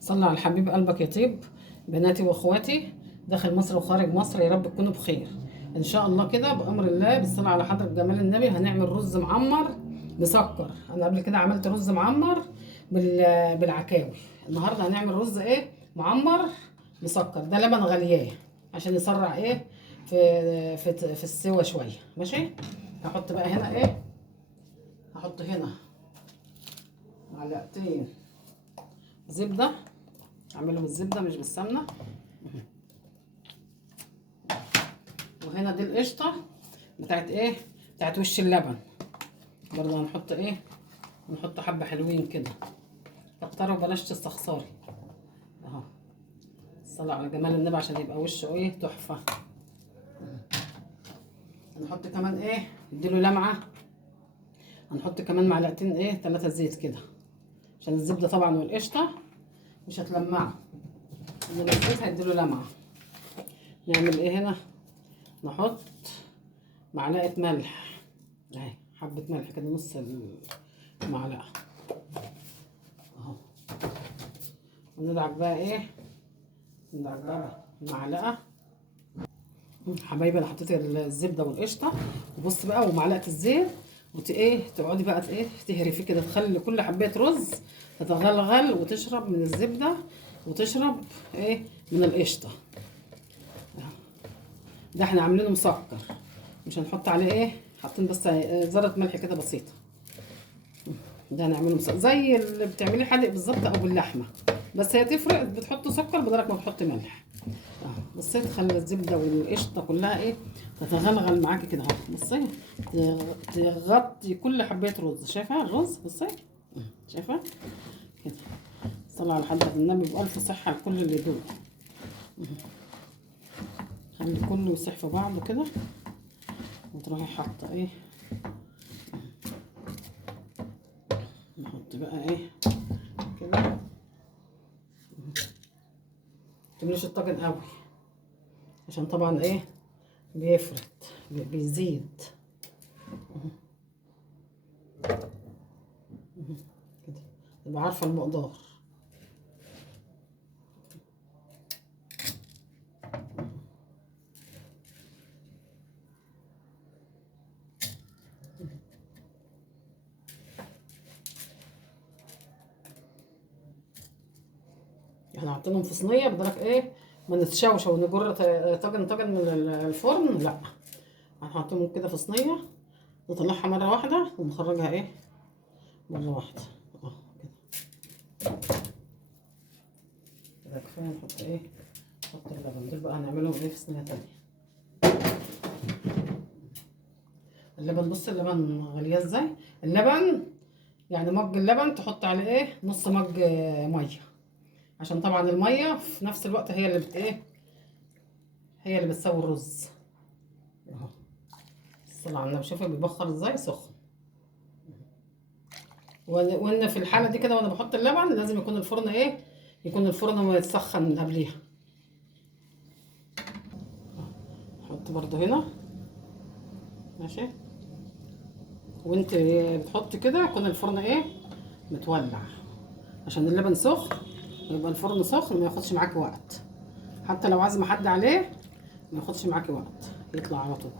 صلى على الحبيب قلبك يطيب. بناتي واخواتي داخل مصر وخارج مصر، يا رب تكونوا بخير ان شاء الله كده بامر الله. بالصلاه على حضره جمال النبي هنعمل رز معمر مسكر. انا قبل كده عملت رز معمر بالعكاوي. النهارده هنعمل رز ايه معمر مسكر. ده لبن غلياه عشان يسرع ايه في السوا شويه. ماشي. هحط بقى هنا ايه، هحط هنا معلقتين زبده، اعملهم بالزبده مش بالسمنه. وهنا دي القشطه بتاعت ايه، بتاعت وش اللبن. برضه هنحط ايه، نحط حبه حلوين كده، كتروا بلاش تستخسري اهو. الصلاة على جمال النبي عشان يبقى وشه ايه تحفه. هنحط كمان ايه، اديله لمعه. هنحط كمان معلقتين ايه 3 زيت كده عشان الزبده طبعا والقشطه مش هتلمعه، انما الزيت هيديله لمعه. نعمل ايه هنا، نحط معلقه ملح اهي، حبه ملح كده نص المعلقه اهو. وندعك بقى ايه، ندعك بقى المعلقه. حبايبي انا حطيت الزبده والقشطه وبص بقى ومعلقه الزيت ايه تقعدي بقى ايه تهرفي كده، تخلي كل حبايه رز تتغلغل وتشرب من الزبده وتشرب ايه من القشطه. ده احنا عاملينه مسكر، مش هنحط عليه ايه، حاطين بس ذره ملح كده بسيطه. ده هنعمله مسكر زي اللي بتعمليه حادق بالظبط او باللحمه، بس هي تفرق بتحط سكر بدل ما تحط ملح. بصي تخلي الزبده والقشطه كلها ايه تتغلغل معاكي كده اهو. بصي تغطي كل حبايه رز. شايفه الرز؟ بصي شايفه كده. صلى على حضره النبي بألف صحه لكل اللي يدوق. خلي كله يسيح في بعضه كده وتروحي حاطه ايه، نحط بقى ايه كده. متمليش الطاجن قوي عشان طبعا ايه بيفرد بيزيد كده، تبقى عارفه المقدار. احنا حاطينهم في صينيه بدرك ايه ما نتشوش ونجر طاجن من الفرن، لا هنحطهم كده في صينيه نطلعها مره واحده ونخرجها ايه مره واحده اهو كده. كده كفايه. نحط ايه، نحط اللبن دول بقى هنعملهم ايه في صينيه تانيه. اللبن بص اللبن غليه ازاي. اللبن يعني مج اللبن تحط عليه ايه نص مج ميه، عشان طبعا الميه في نفس الوقت هي اللي ايه هي اللي بتسوي الرز اهو. الصلاة على النبي شوفي بيبخر ازاي سخن. وان في الحاله دي كده وانا بحط اللبن لازم يكون الفرن ايه، يكون الفرن متسخن قبليها. احط برضو هنا ماشي. وانت بتحطي كده يكون الفرن ايه متولع، عشان اللبن سخن يبقى الفرن سخن ما ياخدش معاكي وقت. حتى لو عازمه حد عليه ما ياخدش معاكي وقت، يطلع على طول.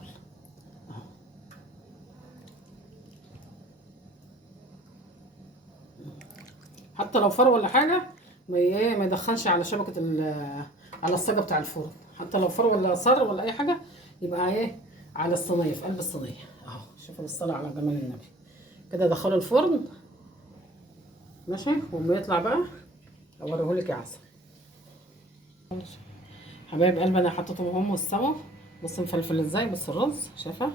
حتى لو فر ولا حاجه ما يدخنش على شبكه على الصاجه بتاع الفرن. حتى لو فر ولا صر ولا اي حاجه يبقى ايه على الصينيه في قلب الصينيه اهو. شوفوا بالصلاه على جمال النبي كده. دخلوا الفرن ماشي. وما يطلع بقى اوريهولك يا عسل. حبايب قلبي انا حطيتهم هم والسوا. بص مفلفل ازاي، بص الرز شايفه،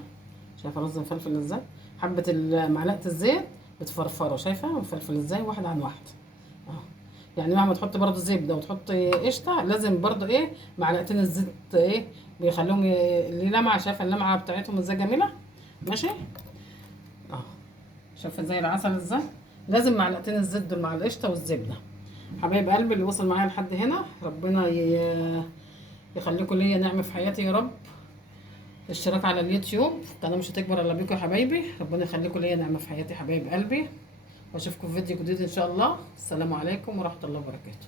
شايفه الرز مفلفل ازاي. حبه معلقه الزيت بتفرفره، شايفه مفلفل ازاي واحد عن واحد اهو. يعني مهما تحطي برضو زبده وتحطي قشطه لازم برضو ايه معلقتين الزيت ايه بيخليهم اللي لمعه. شايفه اللمعه بتاعتهم ازاي جميله ماشي اهو. شايفه زي العسل ازاي. لازم معلقتين الزيت دول مع القشطه والزبده. حبايب قلبي اللي وصل معايا لحد هنا ربنا يخليكم ليا نعمه في حياتي يا رب. الاشتراك على اليوتيوب، قناه مش هتكبر الا بيكم يا حبايبي. ربنا يخليكم ليا نعمه في حياتي حبايب قلبي. واشوفكم في فيديو جديد ان شاء الله. السلام عليكم ورحمه الله وبركاته.